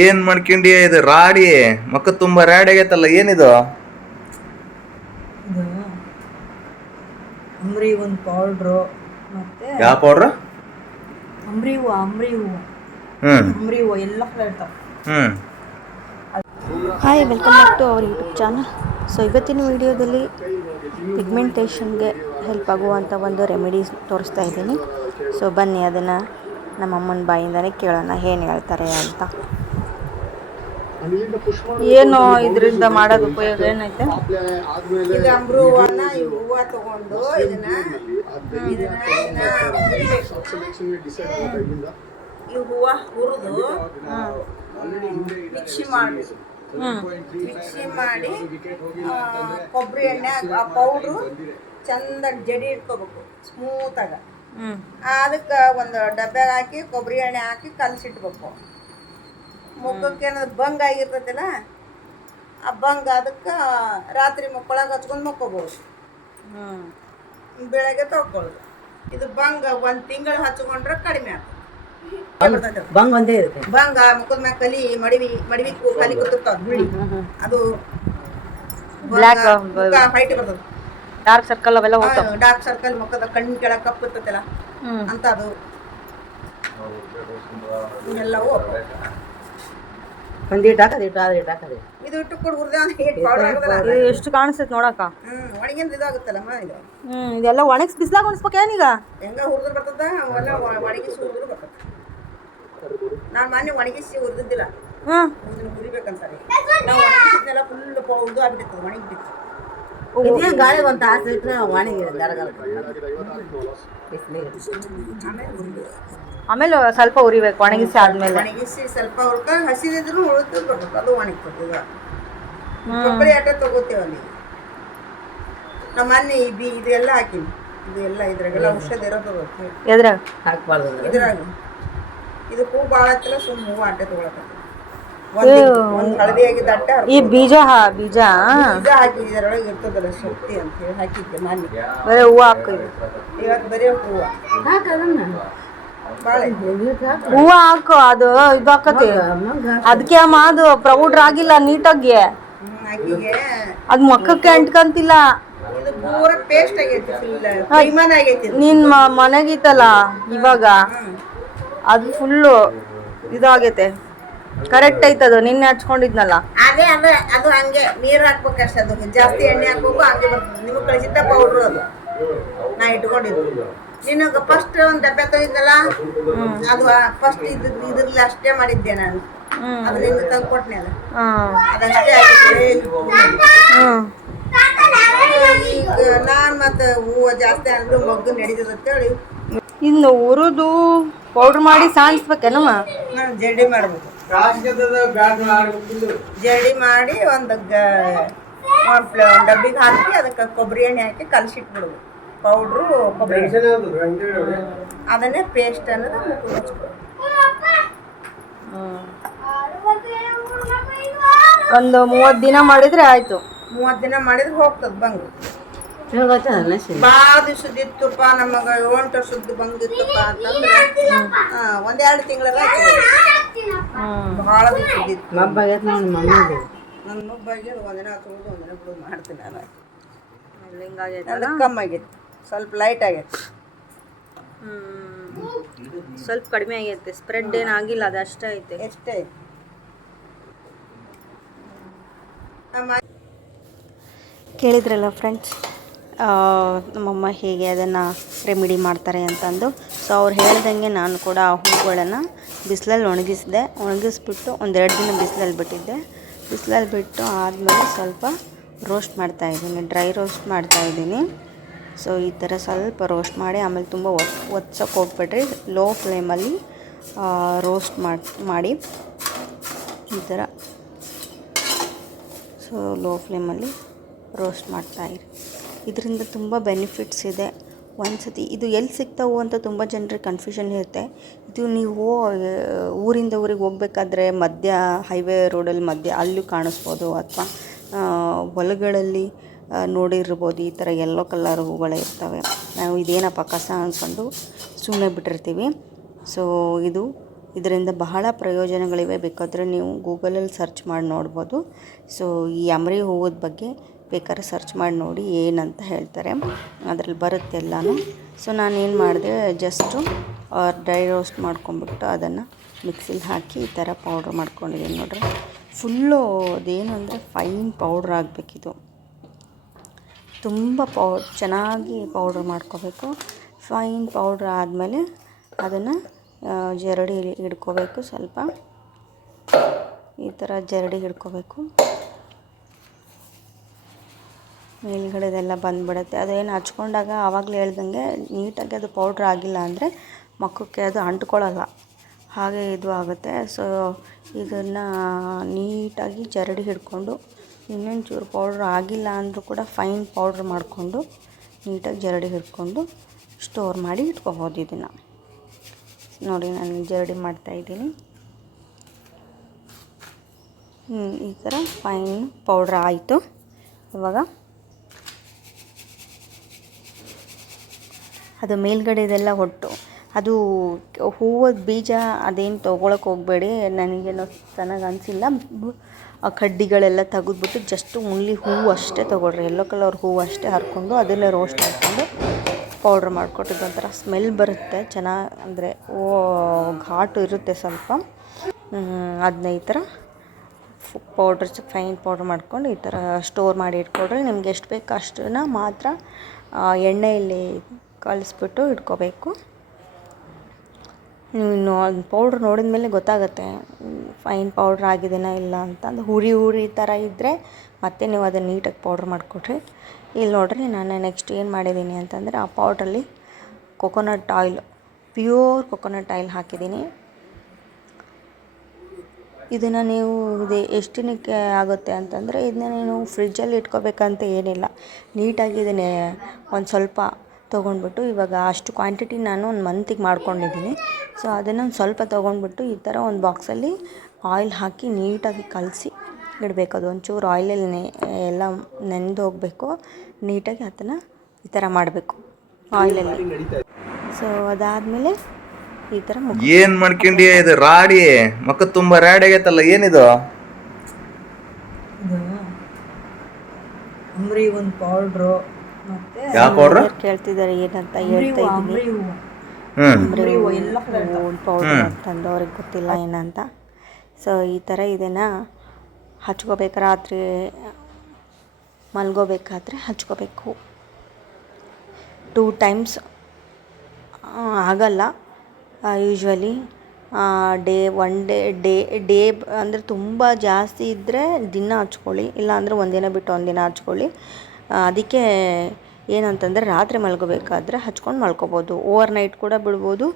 ಏನ್ ಮಾಡ್ಕೊಂಡಿಯ ಇದು ರಾಡಿ ಮಕ್ಕ ತುಂಬಾ ರಾಡಿ ಆಗೈತಲ್ಲ ಏನಿದು? ಇದು ಅಂಬ್ರಿ ಒಂದು ಪೌಡ್ರು ಮತ್ತೆ ಯಾವ ಪೌಡ್ರ್? ಅಂಬ್ರಿ ಹೂವು ಅಂಬ್ರಿ ಹೂವು ಎಲ್ಲ ಇರ್ತಾವೆ. Hi, welcome back to our YouTube channel. So ಇವತ್ತಿನ ವಿಡಿಯೋದಲ್ಲಿ ಪಿಗ್ಮೆಂಟೇಷನ್ಗೆ ಹೆಲ್ಪ್ ಆಗುವಂಥ ಒಂದು ರೆಮಿಡೀಸ್ ತೋರಿಸ್ತಾ ಇದ್ದೀನಿ. ಸೊ ಬನ್ನಿ ಅದನ್ನು ನಮ್ಮ ಅಮ್ಮನ ಬಾಯಿಂದನೇ ಕೇಳೋಣ ಏನು ಹೇಳ್ತಾರೆ ಅಂತ. ಏನು ಇದರಿಂದ ಮಾಡೋದು ಉಪಯೋಗ ಏನೈತೆ? ಈಗ ಅಂಬ್ರು ಹೂವನ್ನ ಈ ಹೂವು ತಗೊಂಡು ಇದನ್ನ ಈ ಹೂವು ಹುರಿದು ಮಿಕ್ಸಿ ಮಾಡಿ ಕೊಬ್ಬರಿ ಎಣ್ಣೆ ಆ ಪೌಡ್ರು ಚಂದಾಗಿ ಜಡಿ ಇಟ್ಕೋಬೇಕು ಸ್ಮೂತಾಗ. ಅದಕ್ಕೆ ಒಂದು ಡಬ್ಬ್ಯಾಗ ಹಾಕಿ ಕೊಬ್ಬರಿ ಎಣ್ಣೆ ಹಾಕಿ ಕಲಸಿಟ್ಬೇಕು. ಮುಖಕ್ಕೆ ಏನಾದ್ರು ಬಂಗ್ ಆಗಿರ್ತೈತಿಲ್ಲ, ಆ ಬಂಗ್ ಅದಕ್ಕೆ ರಾತ್ರಿ ಮಕ್ಕಳಾಗ ಹಚ್ಕೊಂಡು ಮಕ್ಕೋಬೋದು, ಬೆಳಗ್ಗೆ ತೊಗೊಳ್ಳೋದು. ಇದು ಬಂಗ್ ಒಂದು ತಿಂಗಳು ಹಚ್ಕೊಂಡ್ರೆ ಕಡಿಮೆ ಆಗ್ತದೆ. ಬಂಗ್ ಒಂದೇ ಇರುತ್ತೆ. ಬಂಗ ಮುಖದ ಮ್ಯಾಗ ಕಲಿ ಮಡಿವಿ ಕಲಿ ಕೂತಿರ್ತಾವ ಬಿಳಿ, ಅದು ಬ್ಲ್ಯಾಕ್ ವೈಟ್ ಬರ್ತದೆ. ಡಾರ್ಕ್ ಸರ್ಕಲ್ ಅವೆಲ್ಲ ಹೋಗ್ತಾವೆ. ಡಾರ್ಕ್ ಸರ್ಕಲ್ ಮುಖದ ಕಣ್ಣಿನ ಕೆಳಗೆ ಕಪ್ಪು ಇರ್ತೈತಲ್ಲ ಅಂತ ಅದು ಎಲ್ಲವೂ ಇದು ಇಟ್ಟು ಕೊಡು ಹುರಿದ ಪೌಡರ್ ಆಗೋದಲ್ಲ. ಎಷ್ಟು ಕಾಣಿಸ್ತೈತೆ ನೋಡಕ್ಕ. ಒಣಗಿಂದ ಇದಾಗುತ್ತಲ್ಲಮ್ಮ ಇದು. ಇದೆಲ್ಲ ಒಣಗಿಸಿ ಬಿಸ್ಲಾಗ ಒಣಸ್ಬೇಕೇನೀಗ? ಹೆಂಗ ಹುರಿದ್ರು ಬರ್ತದ ಅವೆಲ್ಲ ಒಣಗಿಸಿ ಹುರಿದ್ರು ಬರ್ತದೆ. ನಾನು ಮೊನ್ನೆ ಒಣಗಿಸಿ ಹುರಿದಿದ್ದಿಲ್ಲ, ಹುರಿಬೇಕಂತಾರೆ. ನಾವು ಒಣಗಿಸಿದ್ನೆಲ್ಲ ಫುಲ್ ಹುರಿದು ಆಗ್ಬಿಟ್ಟಿರ್ತದೆ, ಒಣಗಿಬಿಟ್ಟಿತ್ತು. ಗಾಳಿ ಒಂದು ತಾಸು ಇಟ್ಟರೆ ಒಣಗಿ ಆಮೇಲೆ ಸ್ವಲ್ಪ ಉರಿಬೇಕು ಒಣಗಿಸಿ ಆದ್ಮೇಲೆ. ಒಣಗಿಸಿ ಸ್ವಲ್ಪ ಹುರ್ಕ ಹಸಿದಿದ್ರು ಉಳಿದು ಬರ್ಬೇಕು, ಅದು ಒಣಗ್ತದೆ. ಕೊಬ್ಬರಿ ಆಟ ತಗೋತೇವೆ ಅಲ್ಲಿ. ನಮ್ಮ ಮೊನ್ನೆ ಇದೆಲ್ಲ ಹಾಕಿನಿ, ಇದೆಲ್ಲ ಇದ್ರಾಗೆಲ್ಲ ಔಷಧ ಇರೋದು ಎದ್ರಾಗ ಹಾಕ್ಬಾರ್ದು. ಇದ್ರಾಗ ಇದು ಹೂ ಭಾಳ ಹತ್ತಿರ ಸುಮ್ಮನೆ ಹೂವು ಆಟೆ ತಗೊಳಕತ್ತ. ಒಂದು ಹಳದಿ ಆಗಿದ್ದ ಅಟ್ಟ ಈ ಬೀಜ ಹಾಕಿ ಇದರೊಳಗೆ ಇರ್ತದಲ್ಲ ಶಕ್ತಿ ಅಂತ ಹೇಳಿ ಹಾಕಿದ್ದೆ ಮೊನ್ನೆ. ಬರೀ ಹೂವು ಹಾಕಿದ್ವಿ ಇವತ್ತು ಬರೀ ಹೂವು ಭಾಳ ಹೂವು ಹಾಕು, ಅದು ಇದು ಹಾಕತಿ. ಅದಕ್ಕೆ ಅಮ್ಮ ಅದು ಪ್ರೌಡ್ರ್ ಆಗಿಲ್ಲ ನೀಟಾಗಿ, ಆಕಿಗೆ ಅದು ಮೊಕ್ಕಕ್ಕೆ ಅಂಟ್ಕಂತಿಲ್ಲ. ಇದು ಪೂರ ಪೇಸ್ಟ್ ಆಗೈತಿ, ಫುಲ್ ಆಗೈತಿ. ನಿನ್ ಮನೆಗಿತ್ತಲ್ಲ ಇವಾಗ ಅದು ಫುಲ್ಲು ಇದಾಗೈತೆ. ಕರೆಕ್ಟ್ ಐತದು, ನಿನ್ನೆ ಹಚ್ಕೊಂಡಿದ್ನಲ್ಲ ಅದೇ ಅದು ಹಂಗೆ ನೀರು ಹಾಕ್ಬೇಕಷ್ಟೆ. ಅದು ಜಾಸ್ತಿ ಎಣ್ಣೆ ಹಾಕ್ಬೇಕು, ಹಂಗೆ ಬರ್ತದೆ. ನಿಮಗೆ ಕಳಿಸಿದ್ದ ಪೌಡ್ರು ಅದು ನಾ ಇಟ್ಕೊಂಡಿದ್ದು. ನಿನಗೆ ಫಸ್ಟ್ ಒಂದು ಡಬ್ಬೆ ತಂದಿದ್ದಲ್ಲ, ಅದು ಫಸ್ಟ್ ಇದ್ರಲ್ಲಿ ಅಷ್ಟೇ ಮಾಡಿದ್ದೆ ನಾನು. ಅದು ನಿನ್ನ ತಂದು ಕೊಟ್ಟನೆ ಅಲ್ಲ, ಅದಷ್ಟೇ ಈಗ ನಾನು ಮತ್ತೆ ಹೂವು ಜಾಸ್ತಿ ಅಂದ್ರೆ ಮಗ್ಗು ನಡೀತದಂತೇಳಿ ಇನ್ನು ಹುರಿದು ಪೌಡ್ರ್ ಮಾಡಿ ಸಾಣಿಸ್ಬೇಕೇನಮ್ಮ? ಜರಡಿ ಮಾಡ್ಬೇಕು. ಜರಡಿ ಮಾಡಿ ಒಂದು ಡಬ್ಬಿಗೆ ಹಾಕಿ ಅದಕ್ಕೆ ಕೊಬ್ಬರಿ ಎಣ್ಣೆ ಹಾಕಿ ಕಲಸಿಟ್ಬಿಡ್ಬೇಕು. ಪೌಡ್ರು ಕೊಬ್ಬರಿ ಅದನ್ನೇ ಪೇಸ್ಟ್ ಅನ್ನೋದು ಒಂದು 30 ದಿನ ಮಾಡಿದ್ರೆ ಆಯ್ತು. 30 ದಿನ ಮಾಡಿದ್ರೆ ಹೋಗ್ತದೆ ಬಂಗು. ಭಾಳ ದಿವ್ಸದಿತ್ತಪ್ಪ ನಮಗೆ 8 ವರ್ಷದ್ದು ಬಂಗಿತ್ತಪ್ಪ ಅಂತಂದ್ರೆ 1-2 ತಿಂಗಳೆಲ್ಲ ಭಾಳ ದಿವ್ಸದಿತ್ತು. ನನ್ನ ಮುಬ್ಬಾಗಿ ಒಂದಿನ ತೊಗೊಳೋದು ಒಂದಿನ ಬಿಡೋದು ಮಾಡ್ತೀನಿ ನಾನು. ಅದು ಕಮ್ಮಿ ಆಗೈತಿ, ಸ್ವಲ್ಪ ಲೈಟ್ ಆಗೈತಿ. ಸ್ವಲ್ಪ ಕಡಿಮೆ ಆಗೈತೆ, ಸ್ಪ್ರೆಡ್ ಏನಾಗಿಲ್ಲ, ಅದು ಅಷ್ಟೇ ಐತೆ. ಎಷ್ಟೇ ಕೇಳಿದ್ರಲ್ಲ ಫ್ರೆಂಡ್ಸ್, ನಮ್ಮಮ್ಮ ಹೇಗೆ ಅದನ್ನು ರೆಮಿಡಿ ಮಾಡ್ತಾರೆ ಅಂತಂದು. ಸೊ ಅವ್ರು ಹೇಳ್ದಂಗೆ ನಾನು ಕೂಡ ಆ ಹೂವುಗಳನ್ನು ಬಿಸಿಲಲ್ಲಿ ಒಣಗಿಸ್ಬಿಟ್ಟು 1-2 ದಿನ ಬಿಸಿಲಲ್ಲಿ ಬಿಟ್ಟಿದ್ದೆ. ಬಿಸಿಲಲ್ಲಿ ಬಿಟ್ಟು ಆದಮೇಲೆ ಸ್ವಲ್ಪ ರೋಸ್ಟ್ ಮಾಡ್ತಾಯಿದ್ದೀನಿ, ಡ್ರೈ ರೋಸ್ಟ್ ಮಾಡ್ತಾಯಿದ್ದೀನಿ. ಸೊ ಈ ಥರ ಸ್ವಲ್ಪ ರೋಸ್ಟ್ ಮಾಡಿ ಆಮೇಲೆ ತುಂಬ ಒತ್ಸೋಕೆ ಹೋಗ್ಬಿಟ್ರಿ. ಲೋ ಫ್ಲೇಮಲ್ಲಿ ರೋಸ್ಟ್ ಮಾಡಿ ಈ ಥರ. ಸೊ ಲೋ ಫ್ಲೇಮಲ್ಲಿ ರೋಸ್ಟ್ ಮಾಡ್ತಾಯಿರಿ. ಇದರಿಂದ ತುಂಬ ಬೆನಿಫಿಟ್ಸ್ ಇದೆ. ಒಂದ್ಸತಿ ಇದು ಎಲ್ಲಿ ಸಿಗ್ತಾವು ಅಂತ ತುಂಬ ಜನರಿಗೆ ಕನ್ಫ್ಯೂಷನ್ ಇರುತ್ತೆ. ಇದು ನೀವು ಊರಿಂದ ಊರಿಗೆ ಹೋಗ್ಬೇಕಾದ್ರೆ ಮಧ್ಯ ಹೈವೇ ರೋಡಲ್ಲಿ ಮಧ್ಯ ಅಲ್ಲೂ ಕಾಣಿಸ್ಬೋದು, ಅಥವಾ ಹೊಲಗಳಲ್ಲಿ ನೋಡಿರ್ಬೋದು. ಈ ಥರ ಯೆಲ್ಲೋ ಕಲರ್ ಹೂಗಳೇ ಇರ್ತವೆ. ನಾವು ಇದೇನಪ್ಪ ಕಸ ಅಂದ್ಕೊಂಡು ಸುಮ್ಮನೆ ಬಿಟ್ಟಿರ್ತೀವಿ. ಸೊ ಇದು ಇದರಿಂದ ಬಹಳ ಪ್ರಯೋಜನಗಳಿವೆ. ಬೇಕಾದರೆ ನೀವು ಗೂಗಲಲ್ಲಿ ಸರ್ಚ್ ಮಾಡಿ ನೋಡ್ಬೋದು. ಸೊ ಈ ಅಮರಿ ಹೂವದ ಬಗ್ಗೆ ಬೇಕಾದ್ರೆ ಸರ್ಚ್ ಮಾಡಿ ನೋಡಿ ಏನಂತ ಹೇಳ್ತಾರೆ, ಅದರಲ್ಲಿ ಬರುತ್ತೆ ಎಲ್ಲನೂ. ಸೊ ನಾನೇನು ಮಾಡಿದೆ, ಜಸ್ಟು ಡ್ರೈ ರೋಸ್ಟ್ ಮಾಡ್ಕೊಂಬಿಟ್ಟು ಅದನ್ನು ಮಿಕ್ಸಿಲಿ ಹಾಕಿ ಈ ಥರ ಪೌಡ್ರ್ ಮಾಡ್ಕೊಂಡಿದ್ದೀನಿ ನೋಡ್ರಿ. ಫುಲ್ಲು ಅದೇನು ಅಂದರೆ ಫೈನ್ ಪೌಡ್ರ್ ಆಗಬೇಕಿದು, ತುಂಬ ಚೆನ್ನಾಗಿ ಪೌಡ್ರ್ ಮಾಡ್ಕೋಬೇಕು. ಫೈನ್ ಪೌಡ್ರ್ ಆದಮೇಲೆ ಅದನ್ನು ಜರಡಿ ಹಿಡ್ಕೋಬೇಕು. ಸ್ವಲ್ಪ ಈ ಥರ ಜರಡಿ ಹಿಡ್ಕೋಬೇಕು. ಮೇಲ್ಗಡೆದೆಲ್ಲ ಬಂದುಬಿಡುತ್ತೆ. ಅದೇನು ಹಚ್ಕೊಂಡಾಗ ಆವಾಗಲೇ ಹೇಳ್ದಂಗೆ ನೀಟಾಗಿ ಅದು ಪೌಡ್ರ್ ಆಗಿಲ್ಲ ಅಂದರೆ ಮುಖಕ್ಕೆ ಅದು ಅಂಟ್ಕೊಳ್ಳಲ್ಲ, ಹಾಗೆ ಇದು ಆಗುತ್ತೆ. ಸೊ ಇದನ್ನು ನೀಟಾಗಿ ಜರಡಿ ಹಿಡ್ಕೊಂಡು, ಇನ್ನೊಂದು ಚೂರು ಪೌಡ್ರ್ ಆಗಿಲ್ಲ ಅಂದರೂ ಕೂಡ ಫೈನ್ ಪೌಡ್ರ್ ಮಾಡಿಕೊಂಡು ನೀಟಾಗಿ ಜರಡಿ ಹಿಡ್ಕೊಂಡು ಸ್ಟೋರ್ ಮಾಡಿ ಇಟ್ಕೋಬೋದು. ಇದನ್ನು ನೋಡಿ ನಾನು ಜರಡಿ ಮಾಡ್ತಾಯಿದ್ದೀನಿ. ಈ ಥರ ಫೈನ್ ಪೌಡ್ರ್ ಆಯಿತು. ಇವಾಗ ಅದು ಮೇಲ್ಗಡೆದೆಲ್ಲ ಹೊಟ್ಟು ಅದು ಹೂವದ ಬೀಜ ಅದೇನು ತೊಗೊಳಕ್ಕೆ ಹೋಗಬೇಡಿ, ನನಗೇನೋ ಚೆನ್ನಾಗಿ ಅನಿಸಿಲ್ಲ. ಆ ಕಡ್ಡಿಗಳೆಲ್ಲ ತೆಗೆದ್ಬಿಟ್ಟು ಜಸ್ಟ್ ಓನ್ಲಿ ಹೂವು ಅಷ್ಟೇ ತೊಗೊಳ್ರಿ, ಯೆಲ್ಲೋ ಕಲರ್ ಹೂವು ಅಷ್ಟೇ ಹರ್ಕೊಂಡು ಅದನ್ನೇ ರೋಸ್ಟ್ ಮಾಡಿಕೊಂಡು ಪೌಡ್ರ್ ಮಾಡಿಕೊಟ್ಟಿದ್ದು ಒಂಥರ ಸ್ಮೆಲ್ ಬರುತ್ತೆ ಚೆನ್ನಾಗಿ, ಅಂದರೆ ಘಾಟು ಇರುತ್ತೆ ಸ್ವಲ್ಪ. ಅದನ್ನ ಈ ಥರ ಪೌಡ್ರ್ ಫೈನ್ ಪೌಡ್ರ್ ಮಾಡ್ಕೊಂಡು ಈ ಥರ ಸ್ಟೋರ್ ಮಾಡಿ ಇಟ್ಕೊಳ್ರಿ. ನಿಮ್ಗೆ ಎಷ್ಟು ಬೇಕು ಅಷ್ಟನ್ನು ಮಾತ್ರ ಎಣ್ಣೆಯಲ್ಲಿ ಕಲಿಸ್ಬಿಟ್ಟು ಇಟ್ಕೋಬೇಕು. ನೀವು ಪೌಡ್ರ್ ನೋಡಿದ ಮೇಲೆ ಗೊತ್ತಾಗುತ್ತೆ ಫೈನ್ ಪೌಡ್ರ್ ಆಗಿದೆಯಾ ಇಲ್ಲ ಅಂತ. ಅದು ಹುರಿ ಥರ ಇದ್ದರೆ ಮತ್ತೆ ನೀವು ಅದನ್ನು ನೀಟಾಗಿ ಪೌಡ್ರ್ ಮಾಡಿಕೊಡ್ರಿ. ಇಲ್ಲಿ ನೋಡಿರಿ, ನಾನು ನೆಕ್ಸ್ಟ್ ಏನು ಮಾಡಿದ್ದೀನಿ ಅಂತಂದರೆ ಆ ಪೌಡ್ರಲ್ಲಿ coconut oil, pure coconut oil ಹಾಕಿದ್ದೀನಿ. ಇದನ್ನು ನೀವು ಎಷ್ಟು ದಿನಕ್ಕೆ ಆಗುತ್ತೆ ಅಂತಂದರೆ ಇದನ್ನ ನೀವು ಫ್ರಿಜ್ಜಲ್ಲಿ ಇಟ್ಕೋಬೇಕಂತ ಏನಿಲ್ಲ. ನೀಟಾಗಿ ಇದನ್ನೇ ಒಂದು ಸ್ವಲ್ಪ ತೊಗೊಂಡ್ಬಿಟ್ಟು, ಇವಾಗ ಅಷ್ಟು ಕ್ವಾಂಟಿಟಿ ನಾನು ಒಂದು ಮಂತಿಗೆ ಮಾಡ್ಕೊಂಡಿದ್ದೀನಿ. ಸೊ ಅದನ್ನು ಒಂದು ಸ್ವಲ್ಪ ತೊಗೊಂಡ್ಬಿಟ್ಟು ಈ ಥರ ಒಂದು ಬಾಕ್ಸಲ್ಲಿ ಆಯಿಲ್ ಹಾಕಿ ನೀಟಾಗಿ ಕಲಸಿ ಇಡಬೇಕು. ಅದು ಒಂಚೂರು ಆಯಿಲಲ್ಲಿ ಎಲ್ಲ ನೆಂದು ಹೋಗಬೇಕು. ನೀಟಾಗಿ ಅದನ್ನು ಈ ಥರ ಮಾಡಬೇಕು ಆಯಿಲಲ್ಲಿ. ಸೊ ಅದಾದಮೇಲೆ ಈ ಥರ ಏನು ಮಾಡ್ಕೊಂಡಿ ಇದು ರಾಡಿ ಮಕ್ಕ ತುಂಬ ರಾಡಿ ಆಗೈತಲ್ಲ, ಏನಿದು? ಅಮ್ರಿ ಒಂದು ಪೌಡ್ರು, ಮತ್ತೆ ಯಾವ ಪೌಡ್ರ್ ಕೇಳ್ತಿದ್ದಾರೆ ಏನಂತ ಹೇಳ್ತಾ ಇದ್ದೀನಿ. ಪೌಡ್ರ್ ಅಂತಂದು ಅವ್ರಿಗೆ ಗೊತ್ತಿಲ್ಲ ಏನಂತ. ಸೊ ಈ ಥರ ಇದನ್ನು ಹಚ್ಕೋಬೇಕು, ರಾತ್ರಿ ಮಲ್ಗೋಬೇಕಾದ್ರೆ ಹಚ್ಕೋಬೇಕು 2 ಟೈಮ್ಸ್. ಆಗಲ್ಲ ಯೂಶ್ವಲಿ ಡೇ ಅಂದರೆ ತುಂಬ ಜಾಸ್ತಿ ಇದ್ದರೆ ದಿನ ಹಚ್ಕೊಳ್ಳಿ, ಇಲ್ಲಾಂದರೆ ಒಂದಿನ ಬಿಟ್ಟು ಒಂದಿನ ಹಚ್ಕೊಳ್ಳಿ. ಅದಕ್ಕೆ ಏನಂತಂದರೆ ರಾತ್ರಿ ಮಲ್ಕೋಬೇಕಾದ್ರೆ ಹಚ್ಕೊಂಡು ಮಲ್ಕೋಬೋದು, ಓವರ್ ನೈಟ್ ಕೂಡ ಬಿಡ್ಬೋದು.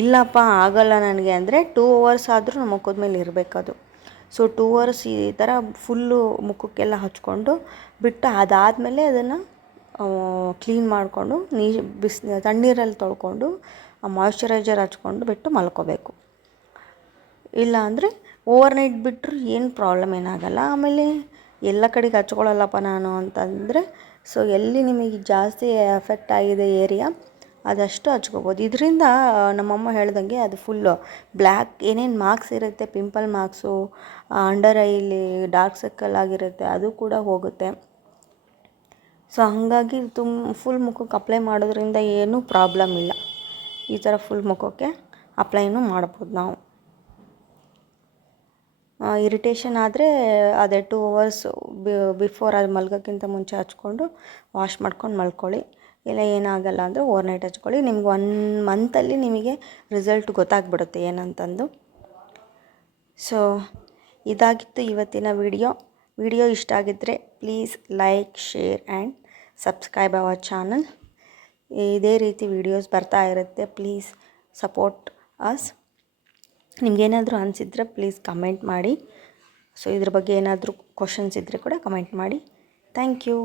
ಇಲ್ಲಪ್ಪ ಆಗಲ್ಲ ನನಗೆ ಅಂದರೆ 2 ಅವರ್ಸ್ ಆದರೂ ನಮ್ಮ ಮುಖದ ಮೇಲೆ ಇರಬೇಕದು. ಸೊ 2 ಅವರ್ಸ್ ಈ ಥರ ಫುಲ್ಲು ಮುಖಕ್ಕೆಲ್ಲ ಹಚ್ಕೊಂಡು ಬಿಟ್ಟು ಅದಾದಮೇಲೆ ಅದನ್ನು ಕ್ಲೀನ್ ಮಾಡಿಕೊಂಡು ತಣ್ಣೀರಲ್ಲಿ ತೊಳ್ಕೊಂಡು ಮಾಯ್ಶ್ಚರೈಸರ್ ಹಚ್ಕೊಂಡು ಬಿಟ್ಟು ಮಲ್ಕೋಬೇಕು. ಇಲ್ಲ ಅಂದರೆ ಓವರ್ ನೈಟ್ ಬಿಟ್ಟರು ಏನು ಪ್ರಾಬ್ಲಮ್ ಏನಾಗಲ್ಲ. ಆಮೇಲೆ ಎಲ್ಲ ಕಡೆಗೆ ಹಚ್ಕೊಳ್ಳಲ್ಲಪ್ಪ ನಾನು ಅಂತಂದರೆ, ಸೊ ಎಲ್ಲಿ ನಿಮಗೆ ಜಾಸ್ತಿ ಎಫೆಕ್ಟ್ ಆಗಿದೆ ಏರಿಯಾ ಅದಷ್ಟು ಹಚ್ಕೋಬೋದು. ಇದರಿಂದ ನಮ್ಮಮ್ಮ ಹೇಳ್ದಂಗೆ ಅದು ಫುಲ್ಲು ಬ್ಲ್ಯಾಕ್ ಏನೇನು ಮಾರ್ಕ್ಸ್ ಇರುತ್ತೆ, ಪಿಂಪಲ್ ಮಾರ್ಕ್ಸು, ಅಂಡರ್ ಐಲಿ ಡಾರ್ಕ್ ಸರ್ಕಲ್ ಆಗಿರುತ್ತೆ, ಅದು ಕೂಡ ಹೋಗುತ್ತೆ. ಸೊ ಹಾಗಾಗಿ ಫುಲ್ ಮುಖಕ್ಕೆ ಅಪ್ಲೈ ಮಾಡೋದ್ರಿಂದ ಏನೂ ಪ್ರಾಬ್ಲಮ್ ಇಲ್ಲ. ಈ ಥರ ಫುಲ್ ಮುಖಕ್ಕೆ ಅಪ್ಲೈನೂ ಮಾಡ್ಬೋದು ನಾವು. ಇರಿಟೇಷನ್ ಆದರೆ ಅದೇ 2 ಅವರ್ಸ್ ಬಿಫೋರ್ ಅದು ಮಲ್ಗೋಕ್ಕಿಂತ ಮುಂಚೆ ಹಚ್ಕೊಂಡು ವಾಶ್ ಮಾಡ್ಕೊಂಡು ಮಲ್ಕೊಳ್ಳಿ. ಇಲ್ಲ ಏನಾಗಲ್ಲ ಅಂದರೆ ಓವರ್ ನೈಟ್ ಹಚ್ಕೊಳ್ಳಿ. ನಿಮ್ಗೆ 1 ಮಂತಲ್ಲಿ ನಿಮಗೆ ರಿಸಲ್ಟ್ ಗೊತ್ತಾಗ್ಬಿಡುತ್ತೆ ಏನಂತಂದು. ಸೊ ಇದಾಗಿತ್ತು ಇವತ್ತಿನ ವಿಡಿಯೋ ಇಷ್ಟ ಆಗಿದ್ದರೆ please like, share and subscribe our channel. ಇದೇ ರೀತಿ ವೀಡಿಯೋಸ್ ಬರ್ತಾ ಇರುತ್ತೆ. Please support us. ನಿಮಗೇನಾದರೂ ಅನಿಸಿದ್ರೆ ಪ್ಲೀಸ್ ಕಮೆಂಟ್ ಮಾಡಿ. ಸೊ ಇದ್ರ ಬಗ್ಗೆ ಏನಾದರೂ ಕ್ವಶನ್ಸ್ ಇದ್ದರೆ ಕೂಡ ಕಮೆಂಟ್ ಮಾಡಿ. Thank you.